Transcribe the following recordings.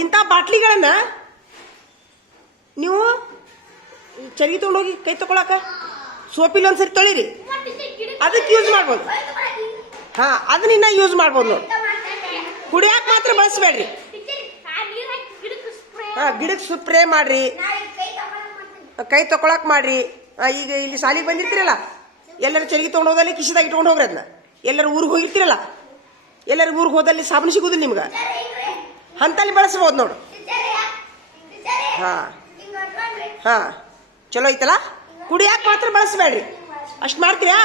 ಇಂಥ ಬಾಟ್ಲಿಗಳನ್ನ ನೀವು ಚರಿಗೆ ತೊಗೊಂಡೋಗಿ ಕೈ ತಗೊಳಕ ಸೋಪಿಲ್ ಒಂದ್ಸರಿ ತೊಳಿರಿ, ಅದಕ್ಕೆ ಯೂಸ್ ಮಾಡ್ಬೋದು. ಹಾಂ, ಅದನ್ನ ಯೂಸ್ ಮಾಡ್ಬೋದು ನೋಡಿ. ಕುಡಿಯಾಕ ಮಾತ್ರ ಬಳಸಬೇಡ್ರಿ. ಹಾಂ, ಗಿಡಕ್ಕೆ ಸ್ಪ್ರೇ ಮಾಡ್ರಿ, ಕೈ ತಗೊಳಕ್ ಮಾಡ್ರಿ. ಈಗ ಇಲ್ಲಿ ಸಾಲಿಗೆ ಬಂದಿರ್ತೀರಲ್ಲ, ಎಲ್ಲರೂ ಚರಿಗೆ ತೊಗೊಂಡು ಹೋದಲ್ಲಿ ಕಿಶಿದಾಗ ಇಟ್ಕೊಂಡು ಹೋಗ್ರಿ. ಅದನ್ನ ಎಲ್ಲರೂ ಊರಿಗೆ ಹೋಗಿರ್ತೀರಲ್ಲ, ಎಲ್ಲರೂ ಊರಿಗೆ ಹೋದಲ್ಲಿ ಸಾಬೂನು ಸಿಗೋದಿಲ್ಲ ನಿಮ್ಗೆ, ಅಂತಲ್ಲಿ ಬಳಸ್ಬೋದು ನೋಡು. ಹಾಂ ಹಾಂ, ಚಲೋ ಐತಲ್ಲ. ಕುಡಿಯಾಕ ಮಾತ್ರ ಬಳಸಬೇಡ್ರಿ, ಅಷ್ಟು ಮಾಡ್ತೀರಾ.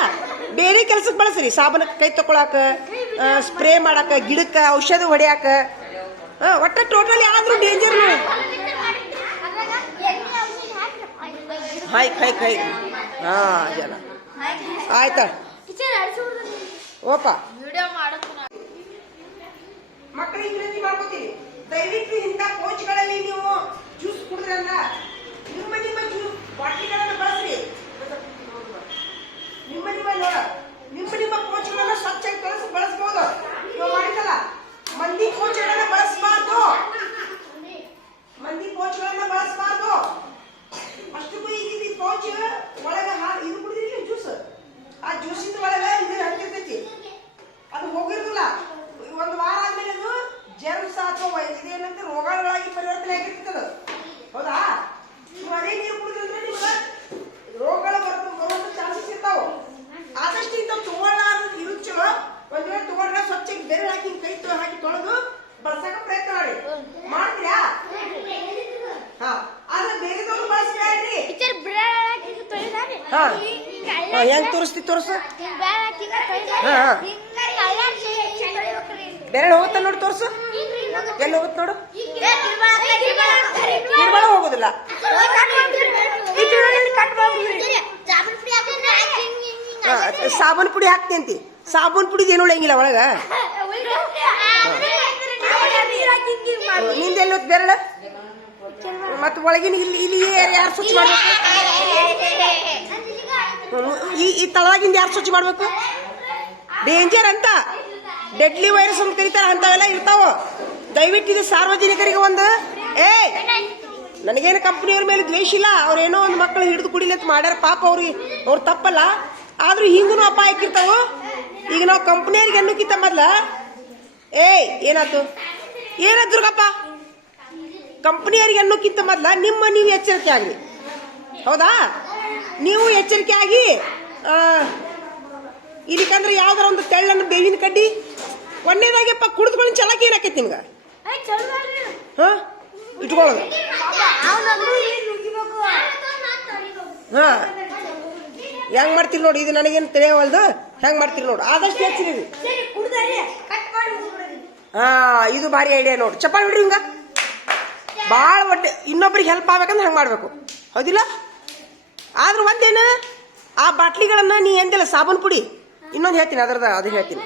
ಬೇರೆ ಕೆಲ್ಸಕ್ಕೆ ಬಳಸ್ರಿ. ಸಾಬೂನಕ್ಕೆ ಕೈ ತಗೊಳಕ, ಸ್ಪ್ರೇ ಮಾಡಾಕ, ಗಿಡಕ್ಕೆ ಔಷಧ ಹೊಡ್ಯಾಕ. ಒಟ್ಟ ಟೋಟಲಿ ಆದ್ರೂ ಡೇಂಜರ್. ಹಾಯ್ ಕೈ ಕೈ. ಹಾಂ, ಜನ ಆಯ್ತ. ಓಪ ಮಕ್ಕಳಿಗೆ ವಿನಂತಿ ಮಾಡ್ಕೋತೀವಿ, ದಯವಿಟ್ಟು ಇಂಥ ಕೋಚ್ಗಳಲ್ಲಿ ನೀವು ಜ್ಯೂಸ್ ಕುಡಿದ್ರಲ್ಲ, ನಿಮ್ಮ ಜ್ಯೂಸ್ ಬಾಟ್ಲಿಗಳನ್ನು ಬಳಸ್ರಿ. ನಿಮ್ಮ ಕೋಚ್ಗಳನ್ನ ಸ್ವಚ್ಛಾಗಿ ಕಳಿಸಿ ಬಳಸ್ಬೋದು. ನೀವು ಮಾಡಿದಲ್ಲ, ಮಂದಿ ಕೋಚ್ಗಳನ್ನ ಬಳಸಬಾರ್ದು, ಮಂದಿ ಕೋಚ್ಗಳನ್ನ ಬಳಸಬಾರ್ದು. ಅಷ್ಟಕ್ಕೂ ಈಗ ಕೋಚ್ ಒಳಗ ಇದು ಕುಡಿದಿರಿ ಜ್ಯೂಸ್, ಆ ಜ್ಯೂಸಿಂದ ಒಳಗ ಇದು ಹಂಗಿರ್ತೈತಿ, ಅದು ಹೋಗಿರ್ತಿಲ್ಲ. ಒಂದು ವಾರ ಆದ್ಮೇಲೆ ಅದು ಜರ್ಮ್ಸ್ ಅಥವಾ ಇದೇನಂತ ರೋಗಗಳಾಗಿ ಪರಿವರ್ತನೆ ಆಗಿರ್ತದ. ಹೌದಾ? ನೀವು ಅದೇ ನೀರು ಕುಡಿದ್ರೆ ನಿಮ್ಗೆ ರೋಗಗಳು ಬರುವಂತ ಚಾನ್ಸಸ್ ಇರ್ತಾವ. ಆದಷ್ಟು ಇಂಥವು ತಗೊಳ್ಳಾರ ಇರುತ್ತ ಚಲೋ. ಒಂದ್ ವೇಳೆ ತಗೊಂಡ್ರೆ ಸ್ವಚ್ಛ ಬೆರಳು ಹಾಕಿ ಕೈ ಹಾಕಿ ತೊಳೆದು ಬಳಸಕ ಪ್ರಯತ್ನ ಮಾಡ್ತೀರಾ? ಹಾ, ಆದ್ರೆ ಬೇರೆದವ್ರು ಬಳಸ್ಬೇಡ್ರಿ. ಹೆಂಗ್ ತೋರಿಸ್ತಿ ತೋರ್ಸ. ಬೆರಳು ಹೋಗುತ್ತ ನೋಡಿ, ತೋರ್ಸು. ಎಲ್ಲಿ ಹೋಗುತ್ತೆ ನೋಡು. ನಿರ್ಮಳ ಹೋಗುದಿಲ್ಲ. ಸಾಬೂನ್ ಪುಡಿ ಹಾಕ್ತೇಂತಿ. ಸಾಬೂನ್ ಪುಡಿದ ಏನು ಉಳಿಯಂಗಿಲ್ಲ ಒಳಗ. ನಿಂದೆಲ್ಲ ಬೆರಳ ಮತ್ತ ಒಳಗಿನ ಇಲ್ಲಿ ಯಾರು ಸ್ವಚ್ಛ ಮಾಡ್ಬೇಕು? ಈ ತಳವಾಗಿಂದ ಯಾರು ಸ್ವಚ್ಛ ಮಾಡ್ಬೇಕು? ಡೇಂಜರ್ ಅಂತ, ಡೆಡ್ಲಿ ವೈರಸ್ ಅಂತ ಕರೀತಾರ, ಅಂತವೆಲ್ಲ ಇರ್ತಾವ. ದಯವಿಟ್ಟು ಇದು ಸಾರ್ವಜನಿಕರಿಗೆ ಒಂದು ನನಗೇನು ಕಂಪ್ನಿಯವ್ರ ಮೇಲೆ ದ್ವೇಷ ಇಲ್ಲ. ಅವ್ರೇನೋ ಒಂದು ಮಕ್ಕಳು ಹಿಡಿದು ಕುಡಿಲಿ ಅಂತ ಮಾಡ್ಯಾರ, ಪಾಪ ಅವ್ರು ತಪ್ಪಲ್ಲ. ಆದ್ರೂ ಹಿಂಗೂ ಅಪಾಯಕ್ಕಿರ್ತಾವ. ಈಗ ನಾವು ಕಂಪ್ನಿಯವ್ರಿಗೆ ಅನ್ನೋಕ್ಕಿಂತ ಮೊದ್ಲ ಏನಾಯ್ತು ದುರ್ಗಪ್ಪ, ಕಂಪ್ನಿಯವ್ರಿಗೆ ಅನ್ನೋಕ್ಕಿಂತ ಮೊದ್ಲ ನೀವು ಎಚ್ಚರಿಕೆ ಆಗಲಿ. ಹೌದಾ? ನೀವು ಎಚ್ಚರಿಕೆ ಆಗಿ ಇದಕ್ಕಂದ್ರೆ ಯಾವ್ದಾರ ಒಂದು ತೆಳ್ಳನ್ನು ಬೇವಿನ ಕಡ್ಡಿ ಒಂದೇದಾಗಪ್ಪ ಕುಡಿದ್ಕೊಂಡು ಚಲಾಕಿ ಏನಾಕೈತಿ ನಿಮ್ಗೆ? ಹಾ, ಇಟ್ಕೊಳ್ಳೋದು. ಹಾ, ಹೆಂಗ್ ಮಾಡ್ತೀರಿ ನೋಡಿ, ಇದು ನನಗೇನು ತಿಳಿಯವಲ್ದು. ಹೆಂಗ್ ಮಾಡ್ತೀರಿ ನೋಡು, ಆದಷ್ಟು ಹೆಚ್ಚಿರಿ. ಹಾ, ಇದು ಭಾರಿ ಐಡಿಯಾ ನೋಡು. ಚಪ್ಪಾಳಿ ಬಿಡ್ರಿ ಹಿಂಗ. ಭಾಳ ಒಟ್ಟೆ ಇನ್ನೊಬ್ರಿಗೆ ಹೆಲ್ಪ್ ಆಗ್ಬೇಕಂದ್ರೆ ಹಂಗೆ ಮಾಡ್ಬೇಕು. ಹೌದಿಲ್ಲ? ಆದ್ರೂ ಒಂದೇನು, ಆ ಬಾಟ್ಲಿಗಳನ್ನ ನೀ ಎಂದಿಲ್ಲ ಸಾಬೂನ್ ಪುಡಿ. ಇನ್ನೊಂದು ಹೇಳ್ತೀನಿ, ಅದು ಹೇಳ್ತೀನಿ.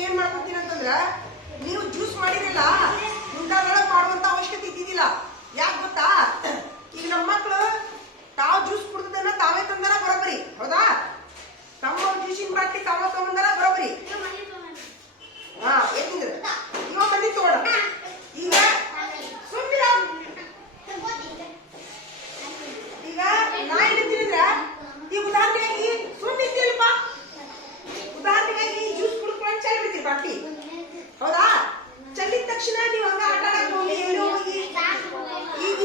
ಏನ್ ಮಾಡ್ಕೊತೀನಿ ಅಂತಂದ್ರ, ನೀವು ಜ್ಯೂಸ್ ಮಾಡಿರಲ್ಲ, ಮುಂದಾದೊಳಗೆ ಮಾಡುವಂತ ಅವಶ್ಯಕತೆ ಇದ್ದಿದ್ದಿಲ್ಲ. ಯಾಕೆ ಗೊತ್ತಾ? ಈಗ ನಮ್ಮ ಮಕ್ಕಳು ತಾವು ಜ್ಯೂಸ್ ಕುಡ್ದನ್ನ ತಾವೇ ತಂದಾರ ಬರೋಬರಿ. ಹೌದಾ? ತಮ್ಮ ಜ್ಯೂಸಿನ ಬಾಟ್ಲಿ ತಾವ ತಗೊಂಡಾರ ಬರೋಬರಿ. ಹಾ, ಯಾಕಂದ್ರೆ ಇವಾಗ ಬಂದಿ ತಗೋಣ. ಈಗ ಸುಮ್ಮಿರ, ಈಗ ನಾ ಹೇಳ್ತೀನಿಂದ್ರ ಈ ಉದಾಹರಣೆಯಾಗಿ ಸುಮ್ಮಿರ್ತೀರಪ್ಪ. ಉದಾಹರಣೆಗಾಗಿ ಜ್ಯೂಸ್ ಕುಡ್ಕೊಂಡು ಚಲ್ ಬಿಡ್ತೀರಿ ಬಾಟ್ಲಿ. ಹೌದಾ? ಚೆಲ್ಲಿದ ತಕ್ಷಣ ನೀವು ಹಂಗ ಆಟ ಆಡಕ್ ಹೋಗಿ ಎಲ್ಲೋ ಹೋಗಿ. ಈಗ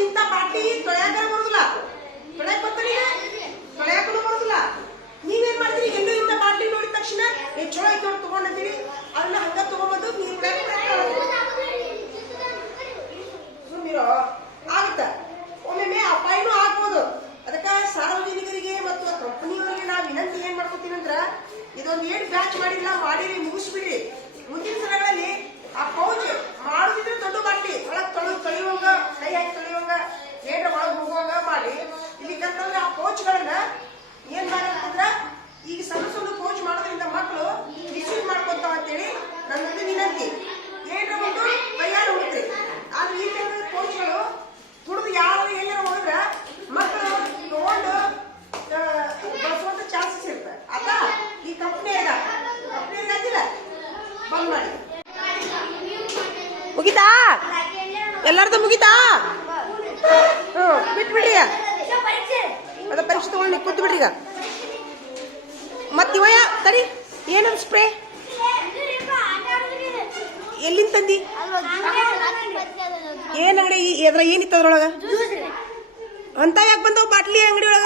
ಬ್ಯಾಚ್ ಮಾಡಿಲ್ಲ, ಮಾಡಿರಿ ಮುಗಿಸ್ಬಿಡ್ರಿ. ಮುಂದಿನ ಸಲಗಳಲ್ಲಿ ಆ ಪೌಚ್ ಮಾಡುದಿದ್ರೆ ದೊಡ್ಡ ಬಾಟ್ಲಿ ಒಳಗ್ ತೊಳೆಯುವಂಗ, ಕೈ ಹಾಕಿ ತೊಳೆಯುವಂಗ, ಏನ್ರ ಒಳಗ್ ಹೋಗುವಂಗ ಮಾಡಿ. ಇಲ್ಲಿಗಂತಂದ್ರೆ ಆ ಪೌಚ್ಗಳನ್ನ ಏನ್ ಮಾಡ್ಬೇಕಂದ್ರ ಈಗ ಸಣ್ಣ ಸಣ್ಣ ಪೌಚ್ ಮಾಡೋದ್ರಿಂದ ಮಕ್ಕಳು ಮಿಸ್ಯೂಸ್ ಮಾಡ್ಕೊಂತಾವ ಅಂತೇಳಿ ನನ್ನೊಂದು ವಿನಂತಿ. ಏನ್ರ ಒಂದು ಕೈಯಾರ ಹುಡುಕ್ರಿ. ಆದ್ರೆ ಈ ಪೌಚ್ಗಳು ಹುಡುಗ ಯಾರು ಎಲ್ಲಾರ ಹೋದ್ರ ಮಕ್ಕಳು ತಗೊಂಡು ಬಳಸುವಂತ ಚಾನ್ಸಸ್ ಇರ್ತದೆ. ಅದ ಈ ಕಂಪ್ನಿ ಅದಿಲ್ಲ ಬಂದ್ ಮಾಡಿ. ಮುಗಿತಾ? ಎಲ್ಲಾರ್ದು ಮುಗಿತಾ? ಬಿಟ್ಬಿಡ್ರಿ. ಅದ ಪರೀಕ್ಷೆ ತಗೊಂಡು ಕೂತ್ ಬಿಡ್ರಿ. ಈಗ ಮತ್ತಿವಯ್ಯ ತಡಿ, ಏನದು ಸ್ಪ್ರೇ ಎಲ್ಲಿಂದ ತಂದಿ? ಏನ್ ಅಂಗಡಿ? ಎದ್ರ ಏನಿತ್ತು ಅದ್ರೊಳಗ? ಅಂತ ಯಾಕೆ ಬಂದವು ಬಾಟ್ಲಿ ಅಂಗಡಿ ಒಳಗ?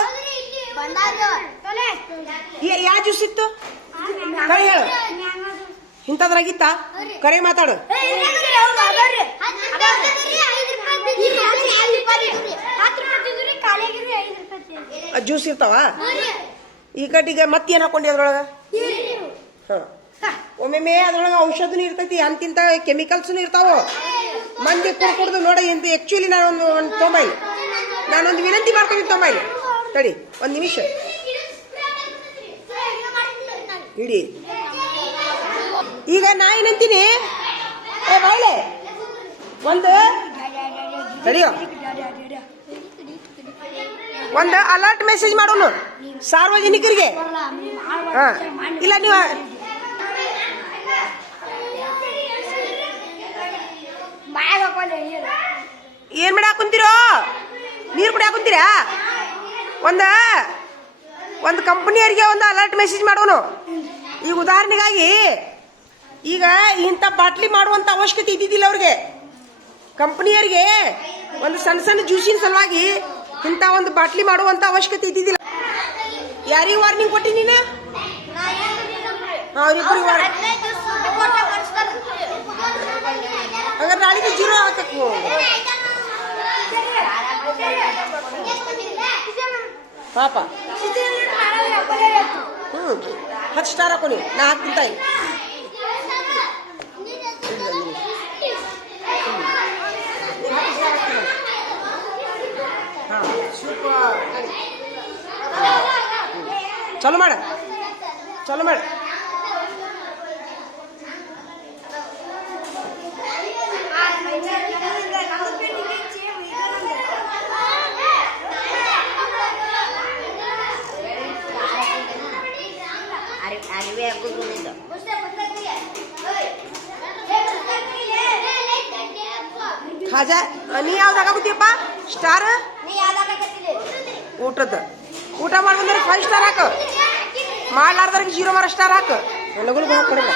ಯಾವ ಜ್ಯೂಸ್ ಇತ್ತು? ಕರೆ ಹೇಳು. ಇಂಥದ್ರಾಗಿತ್ತ? ಕರೆ ಮಾತಾಡು. ಜ್ಯೂಸ್ ಇರ್ತಾವ ಈ ಕಟ್ಟಿಗೆ. ಮತ್ತೇನ್ ಹಾಕೊಂಡಿ ಅದ್ರೊಳಗ? ಒಮ್ಮೆ ಅದ್ರೊಳಗ ಔಷಧನು ಇರ್ತೈತಿ, ಅಂತಿಂತ ಕೆಮಿಕಲ್ಸ್ನು ಇರ್ತಾವ. ಮಂದಿ ಕುಡ್ದು ನೋಡಿ. ಆಕ್ಚುಲಿ ನಾನೊಂದು ತೊಂಬೈಲಿ ನಾನೊಂದು ವಿನಂತಿ ಮಾಡ್ಕೊಂಡಿದ್ದೆ. ತೊಂಬೈಲಿ ತಡಿ ಒಂದ್ ನಿಮಿಷ ಇಡಿ. ಈಗ ನಾ ಏನಂತೀನಿ, ಬಾಯ್ಲೆ ಒಂದು ತಡಿಯೋ, ಒಂದು ಅಲರ್ಟ್ ಮೆಸೇಜ್ ಮಾಡೋನು ಸಾರ್ವಜನಿಕರಿಗೆ. ಇಲ್ಲ ನೀವು ಏನ್ ಮಾಡಿ ಹಾಕುಂತೀರೋ? ನೀರು ಕುಡಿ ಹಾಕುಂತೀರಾ? ಒಂದು ಕಂಪನಿಯರಿಗೆ ಒಂದು ಅಲರ್ಟ್ ಮೆಸೇಜ್ ಮಾಡೋನು. ಈಗ ಉದಾಹರಣೆಗಾಗಿ ಈಗ ಇಂಥ ಬಾಟ್ಲಿ ಮಾಡುವಂತ ಅವಶ್ಯಕತೆ ಇದ್ದಿದ್ದಿಲ್ಲ ಅವ್ರಿಗೆ. ಕಂಪನಿಯರಿಗೆ ಒಂದು ಸಣ್ಣ ಸಣ್ಣ ಜ್ಯೂಸಿನ ಸಲುವಾಗಿ ಇಂಥ ಒಂದು ಬಾಟ್ಲಿ ಮಾಡುವಂತ ಅವಶ್ಯಕತೆ ಇದ್ದಿದ್ದಿಲ್ಲ. ಯಾರಿಗೆ ವಾರ್ನಿಂಗ್ ಕೊಟ್ಟಿ ನೀನು? ಅವ್ರಿಬ್ರಿಗೆ ಹಾಗಾದ್ರೆ ನಾಳೆಗೆ ಜೀರೋ ಹಾಕಬೇಕು. ಪಾಪ 10 ಸ್ಟಾರ್ ಹಾಕೋ. ನಾ ಹಾಕ್ತಿಂತ ಚಲೋ ಮಾಡ, ಚಲೋ ಮಾಡ. ಖಾಜಾ ನೀ ಯಾವ್ದು ಹಾಕಬೇಕಪ್ಪ? ಸ್ಟಾರ್ ಊಟದ ಊಟ ಮಾಡಿ ಬಂದ್ರೆ 5 ಸ್ಟಾರ್ ಹಾಕು. ಮಾಡ್ಲಾರ್ದಾರಿಗೆ 0 ಸ್ಟಾರ್ ಹಾಕು. ಲಗು ಹಾಕೊಡಿಲ್ಲ.